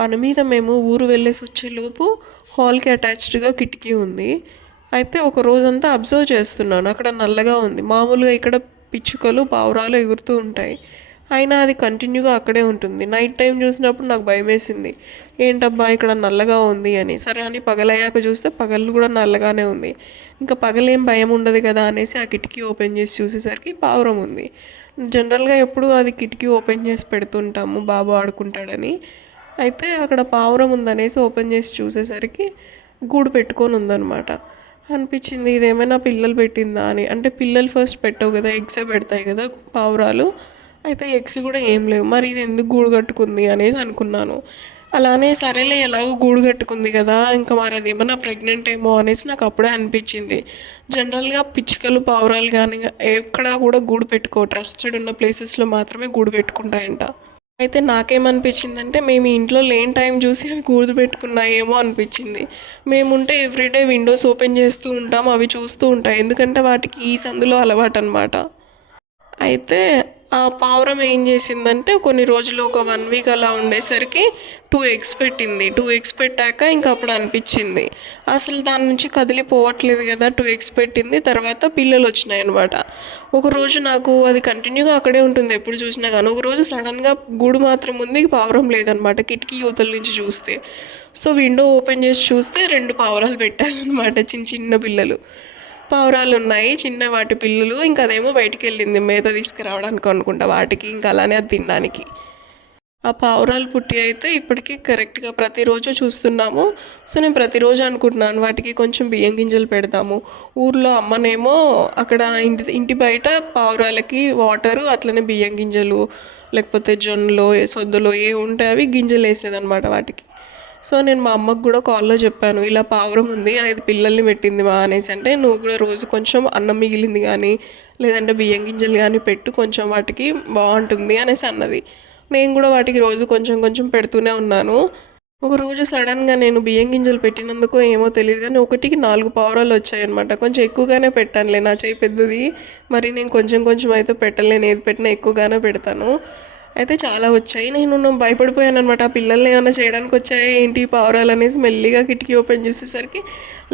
పని మీద మేము ఊరు వెళ్ళేసి వచ్చేలోపు హాల్‌కి అటాచ్డ్‌గా కిటికీ ఉంది. అయితే ఒక రోజంతా అబ్జర్వ్ చేస్తున్నాను. అక్కడ నల్లగా ఉంది. మామూలుగా ఇక్కడ పిచ్చుకలు, పావురాలు ఎగురుతూ ఉంటాయి. అయినా అది కంటిన్యూగా అక్కడే ఉంటుంది. నైట్ టైమ్ చూసినప్పుడు నాకు భయమేసింది. ఏంటబ్బా ఇక్కడ నల్లగా ఉంది అని. సరే అని పగలయ్యాక చూస్తే పగలు కూడా నల్లగానే ఉంది. ఇంకా పగలేం భయం ఉండదు కదా అనేసి ఆ కిటికీ ఓపెన్ చేసి చూసేసరికి పావురం ఉంది. జనరల్‌గా ఎప్పుడూ అది కిటికీ ఓపెన్ చేసి పెడుతుంటాము బాబు ఆడుకుంటాడని. అయితే అక్కడ పావురం ఉందనేసి ఓపెన్ చేసి చూసేసరికి గూడు పెట్టుకొని ఉందనమాట. అనిపించింది ఇదేమైనా పిల్లలు పెట్టిందా అని. అంటే పిల్లలు ఫస్ట్ పెట్టవు కదా, ఎగ్సే పెడతాయి కదా పావురాలు. అయితే ఎగ్స్ కూడా ఏం లేవు. మరి ఇది ఎందుకు గూడు కట్టుకుంది అనేది అనుకున్నాను. అలానే సరేలే ఎలాగో గూడు కట్టుకుంది కదా, ఇంకా మరి అది ఏమన్నా ప్రెగ్నెంట్ ఏమో అనేసి నాకు అప్పుడే అనిపించింది. జనరల్గా పిచ్చుకలు, పావురాలు కానీ ఎక్కడా కూడా గూడు పెట్టుకో, ట్రస్టెడ్ ఉన్న ప్లేసెస్లో మాత్రమే గూడు పెట్టుకుంటాయంట. అయితే నాకేమనిపించిందంటే మేము ఇంట్లో లేని టైం చూసి అవి గూడు పెట్టుకున్నాయేమో అనిపించింది. మేముంటే ఎవ్రీడే విండోస్ ఓపెన్ చేస్తూ ఉంటాం, అవి చూస్తూ ఉంటాయి. ఎందుకంటే వాటికి ఈ సందులో అలవాటు అనమాట. అయితే ఆ పావురం ఏం చేసిందంటే కొన్ని రోజులు ఒక 1 వీక్ అలా ఉండేసరికి 2 ఎగ్స్ పెట్టింది. 2 ఎగ్స్ పెట్టాక ఇంకా అప్పుడు అనిపించింది అసలు దాని నుంచి కదిలిపోవట్లేదు కదా. 2 ఎగ్స్ పెట్టింది, తర్వాత పిల్లలు వచ్చినాయి అనమాట. ఒకరోజు నాకు అది కంటిన్యూగా అక్కడే ఉంటుంది ఎప్పుడు చూసినా కానీ. ఒకరోజు సడన్గా గూడు మాత్రం ఉంది, పావురం లేదనమాట కిటికీ యువతల నుంచి చూస్తే. సో విండో ఓపెన్ చేసి చూస్తే 2 పావురాలు పెట్టారనమాట, చిన్న చిన్న పిల్లలు. పావురాలు ఉన్నాయి, చిన్న వాటి పిల్లలు. ఇంకా అదేమో బయటికి వెళ్ళింది మేత తీసుకురావడానికి అనుకుంటా వాటికి, ఇంకా అలానే అది తినడానికి. ఆ పావురాలు పుట్టి అయితే ఇప్పటికీ కరెక్ట్గా ప్రతిరోజు చూస్తున్నాము. సో నేను ప్రతిరోజు అనుకుంటున్నాను వాటికి కొంచెం బియ్యం గింజలు పెడతాము. ఊర్లో అమ్మనేమో అక్కడ ఇంటి బయట పావురాలకి వాటరు, అట్లనే బియ్యం గింజలు, లేకపోతే జొన్నలో సొద్దులో ఏ ఉంటే అవి గింజలు వేసేదనమాట వాటికి. సో నేను మా అమ్మకు కూడా కాల్లో చెప్పాను, ఇలా పావురం ఉంది అనేది పిల్లల్ని పెట్టింది మా అనేసి. అంటే నువ్వు కూడా రోజు కొంచెం అన్నం మిగిలింది కానీ లేదంటే బియ్యం గింజలు కానీ పెట్టు, కొంచెం వాటికి బాగుంటుంది అనేసి అన్నది. నేను కూడా వాటికి రోజు కొంచెం కొంచెం పెడుతూనే ఉన్నాను. ఒకరోజు సడన్గా నేను బియ్యం గింజలు పెట్టినందుకు ఏమో తెలియదు కానీ 1కి 4 పావురాలు వచ్చాయన్నమాట. కొంచెం ఎక్కువగానే పెట్టానులే, నా చేయి పెద్దది, మరి నేను కొంచెం కొంచెం అయితే పెట్టలేను, ఏది పెట్టినా ఎక్కువగానే పెడతాను. అయితే చాలా వచ్చాయి. నేను భయపడిపోయాను అనమాట, ఆ పిల్లల్ని ఏమైనా చేయడానికి వచ్చాయి ఏంటి పావురాలు అనేసి మెల్లిగా కిటికీ ఓపెన్ చేసేసరికి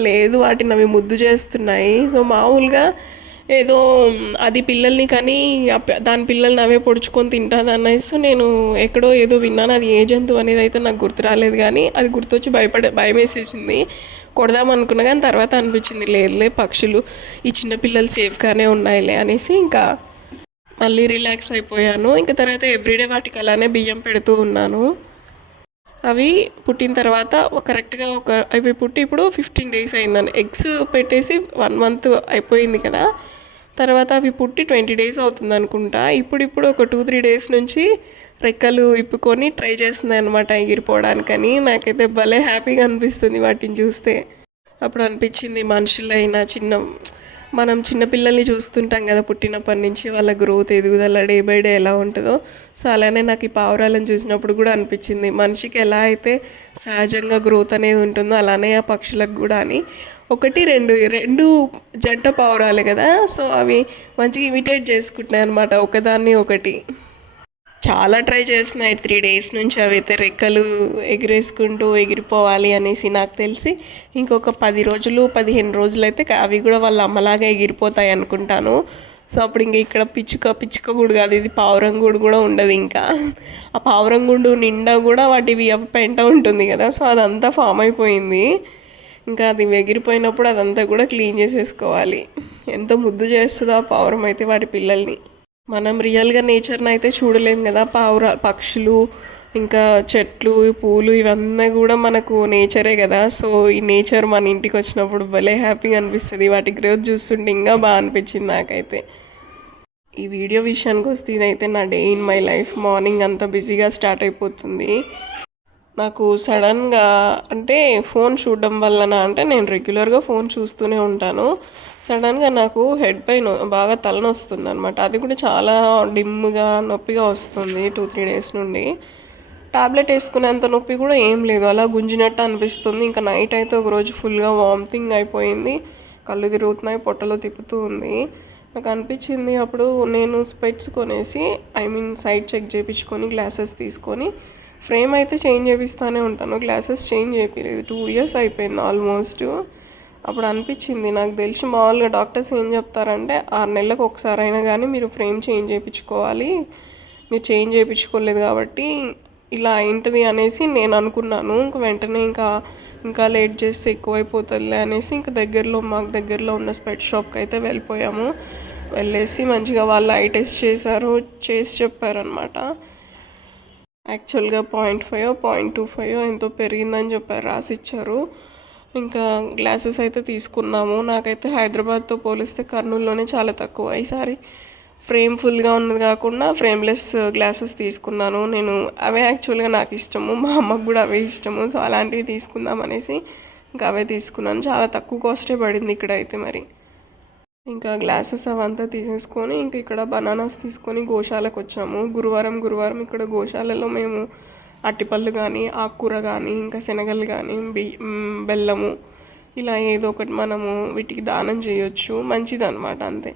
లేదు, వాటిని అవి ముద్దు చేస్తున్నాయి. సో మామూలుగా ఏదో అది పిల్లల్ని కానీ దాని పిల్లల్ని అవే పొడుచుకొని తింటుంది అనేసి నేను ఎక్కడో ఏదో విన్నాను. అది ఏ జంతువు అనేది అయితే నాకు గుర్తు రాలేదు, కానీ అది గుర్తొచ్చి భయం వేసేసింది. కొడదాం అనుకున్నా కానీ తర్వాత అనిపించింది లేదులే, పక్షులు ఈ చిన్నపిల్లలు సేఫ్గానే ఉన్నాయిలే అనేసి ఇంకా మళ్ళీ రిలాక్స్ అయిపోయాను. ఇంకా తర్వాత ఎవ్రీడే వాటికి అలానే బియ్యం పెడుతూ ఉన్నాను. అవి పుట్టిన తర్వాత కరెక్ట్గా అవి పుట్టి ఇప్పుడు 15 డేస్ అయిందని. ఎగ్స్ పెట్టేసి 1 మంత్ అయిపోయింది కదా. తర్వాత అవి పుట్టి 20 డేస్ అవుతుంది అనుకుంటా. ఇప్పుడు ఒక 2-3 డేస్ నుంచి రెక్కలు ఇప్పుకొని ట్రై చేస్తుంది అనమాట ఎగిరిపోవడానికని. నాకైతే భలే హ్యాపీగా అనిపిస్తుంది వాటిని చూస్తే. అప్పుడు అనిపించింది మనుషులైనా మనం చిన్నపిల్లల్ని చూస్తుంటాం కదా పుట్టినప్పటి నుంచి, వాళ్ళ గ్రోత్ ఎదుగుదల డే బై డే ఎలా ఉంటుందో. సో అలానే నాకు ఈ పావురాలను చూసినప్పుడు కూడా అనిపించింది మనిషికి ఎలా అయితే సహజంగా గ్రోత్ అనేది ఉంటుందో అలానే ఆ పక్షులకు కూడా అని. 1-2 జంట పావురాలే కదా, సో అవి మంచిగా ఇమిటేట్ చేసుకుంటున్నాయి అనమాట ఒకదాన్ని ఒకటి. చాలా ట్రై చేస్తున్నాయి 3 డేస్ నుంచి. అవి అయితే రెక్కలు ఎగిరేసుకుంటూ ఎగిరిపోవాలి అనేసి నాకు తెలిసి ఇంకొక 10 రోజులు 15 రోజులు అయితే అవి కూడా వాళ్ళ అమ్మలాగా ఎగిరిపోతాయి అనుకుంటాను. సో అప్పుడు ఇంకా ఇక్కడ పిచ్చుక గూడు కాదు, ఇది పావురం గూడు కూడా ఉండదు. ఇంకా ఆ పావురం గూడు నిండా కూడా వాటి పెంట ఉంటుంది కదా, సో అదంతా ఫామ్ అయిపోయింది. ఇంకా అది ఎగిరిపోయినప్పుడు అదంతా కూడా క్లీన్ చేసేసుకోవాలి. ఎంతో ముద్దు చేస్తుందో ఆ పావురం అయితే వాటి పిల్లల్ని. మనం రియల్గా నేచర్ని అయితే చూడలేం కదా. పక్షులు, ఇంకా చెట్లు, పూలు ఇవన్నీ కూడా మనకు నేచరే కదా. సో ఈ నేచర్ మన ఇంటికి వచ్చినప్పుడు భలే హ్యాపీగా అనిపిస్తుంది. వాటి గ్రోత్ చూస్తుంటే ఇంకా బాగా అనిపించింది నాకైతే. ఈ వీడియో విషయానికి వస్తే ఇదైతే నా day in my life. Morning అంతా బిజీగా స్టార్ట్ అయిపోతుంది. నాకు సడన్గా అంటే ఫోన్ చూడడం వలన, అంటే నేను రెగ్యులర్గా ఫోన్ చూస్తూనే ఉంటాను. సడన్గా నాకు హెడ్ పెయిన్, బాగా తలనొస్తుంది అనమాట. అది కూడా చాలా డిమ్గా నొప్పిగా వస్తుంది 2-3 డేస్ నుండి. టాబ్లెట్ వేసుకునేంత నొప్పి కూడా ఏం లేదు, అలా గుంజినట్టు అనిపిస్తుంది. ఇంకా నైట్ అయితే ఒకరోజు ఫుల్గా వామిటింగ్ అయిపోయింది, కళ్ళు తిరుగుతున్నాయి, పొట్టలో తిప్పుతూ ఉంది. నాకు అనిపించింది అప్పుడు నేను స్పెట్స్ కొనేసి సైట్ చెక్ చేయించుకొని గ్లాసెస్ తీసుకొని ఫ్రేమ్ అయితే చేంజ్ చేపిస్తూనే ఉంటాను, గ్లాసెస్ చేంజ్ చేయలేదు. 2 ఇయర్స్ అయిపోయింది ఆల్మోస్ట్. అప్పుడు అనిపించింది నాకు తెలిసి మామూలుగా డాక్టర్స్ ఏం చెప్తారంటే 6 నెలలకు ఒకసారి అయినా కానీ మీరు ఫ్రేమ్ చేంజ్ చేయించుకోవాలి, మీరు చేంజ్ చేయించుకోలేదు కాబట్టి ఇలా ఏంటిది అనేసి నేను అనుకున్నాను. ఇంక వెంటనే ఇంకా లేట్ చేస్తే ఎక్కువైపోతుందిలే అనేసి ఇంకా మాకు దగ్గరలో ఉన్న స్పెట్ షాప్కి అయితే వెళ్ళిపోయాము. వెళ్ళేసి మంచిగా వాళ్ళు ఐ టెస్ట్ చేసి చెప్పారనమాట. యాక్చువల్గా 0.5 0.25 ఎంతో పెరిగిందని చెప్పారు, రాసిచ్చారు. ఇంకా గ్లాసెస్ అయితే తీసుకున్నాము. నాకైతే హైదరాబాద్తో పోలిస్తే కర్నూలులోనే చాలా తక్కువ. ఈసారి ఫ్రేమ్ ఫుల్గా ఉన్నది కాకుండా ఫ్రేమ్లెస్ గ్లాసెస్ తీసుకున్నాను నేను. అవే యాక్చువల్గా నాకు ఇష్టము, మా అమ్మకు కూడా అవే ఇష్టము. సో అలాంటివి తీసుకుందాం అనేసి ఇంకా అవే తీసుకున్నాను. చాలా తక్కువ కాస్టే పడింది ఇక్కడ అయితే. మరి ఇంకా గ్లాసెస్ అవంతా తీసేసుకొని ఇంకా ఇక్కడ బనానాస్ తీసుకొని గోశాలకు వచ్చాము. గురువారం ఇక్కడ గోశాలలో మేము అట్టిపళ్ళు కానీ ఆకుకూర కానీ ఇంకా శనగలు కానీ బెల్లము ఇలా ఏదో ఒకటి మనము వీటికి దానం చేయొచ్చు, మంచిదన్నమాట అంతే.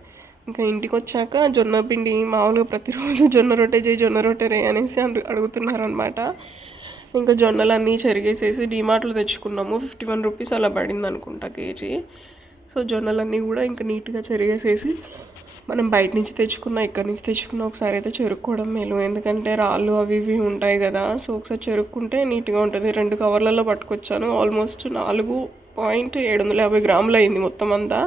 ఇంకా ఇంటికి వచ్చాక జొన్న పిండి మామూలుగా ప్రతిరోజు జొన్న రొట్టె రే అనేసి అడుగుతున్నారనమాట. ఇంకా జొన్నలన్నీ చెరిగేసేసి డీమార్ట్లో తెచ్చుకున్నాము. 51 రూపీస్ అలా పడింది అనుకుంటా కేజీ. సో జొన్నలన్నీ కూడా ఇంకా నీట్గా చెరిగేసేసి మనం బయట నుంచి తెచ్చుకున్నా ఇక్కడి నుంచి తెచ్చుకున్నా ఒకసారి అయితే చెరుక్కోవడం మేలు, ఎందుకంటే రాళ్ళు అవి ఇవి ఉంటాయి కదా. సో ఒకసారి చెరుక్కుంటే నీట్గా ఉంటుంది. 2 కవర్లలో పట్టుకొచ్చాను. ఆల్మోస్ట్ 4.750 గ్రాములు అయింది మొత్తం అంతా.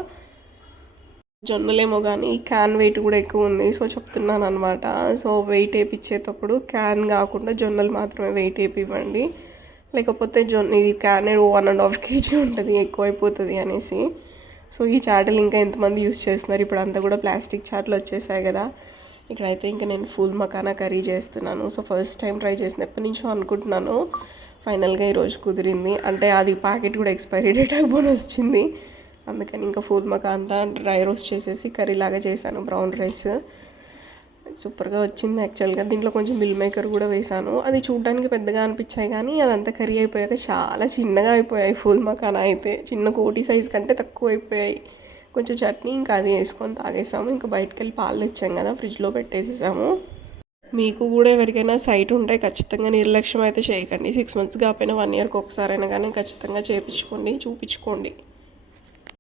జొన్నలేమో కానీ క్యాన్ వెయిట్ కూడా ఎక్కువ ఉంది, సో చెప్తున్నాను అనమాట. సో వెయిట్ వేయించేటప్పుడు క్యాన్ కాకుండా జొన్నలు మాత్రమే వెయిట్ వేపివ్వండి, లేకపోతే ఇది క్యాన్ 1.5 kg ఉంటుంది, ఎక్కువైపోతుంది అనేసి. సో ఈ చాటలు ఇంకా ఎంతమంది యూస్ చేస్తున్నారు, ఇప్పుడు అంతా కూడా ప్లాస్టిక్ చాటలు వచ్చేసాయి కదా. ఇక్కడైతే ఇంకా నేను ఫుల్ మకానా కర్రీ చేస్తున్నాను. సో ఫస్ట్ టైం ట్రై చేసిన, ఎప్పటి నుంచో అనుకుంటున్నాను. ఫైనల్గా ఈరోజు కుదిరింది. అంటే అది ప్యాకెట్ కూడా ఎక్స్పైరీ డేట్ అయిపోయి వచ్చింది. అందుకని ఇంకా ఫుల్ మకానా డ్రై రోస్ట్ చేసేసి కర్రీ లాగా చేశాను, బ్రౌన్ రైస్. సూపర్గా వచ్చింది యాక్చువల్గా. దీంట్లో కొంచెం మిల్ మేకర్ కూడా వేసాను. అది చూడడానికి పెద్దగా అనిపించాయి కానీ అదంతా కర్రీ అయిపోయాక చాలా చిన్నగా అయిపోయాయి. ఫుల్ మకానా అయితే చిన్న కోటి సైజ్ కంటే తక్కువ అయిపోయాయి. కొంచెం చట్నీ ఇంకా అది వేసుకొని తాగేసాము. ఇంకా బయటకు వెళ్ళి పాలు తెచ్చాం కదా, ఫ్రిడ్జ్లో పెట్టేసేసాము. మీకు కూడా ఎవరికైనా సైట్ ఉంటే ఖచ్చితంగా నిర్లక్ష్యం అయితే చేయకండి. 6 months కాకపోయినా 1 yearకి ఒకసారైనా కానీ ఖచ్చితంగా చేయించుకోండి, చూపించుకోండి.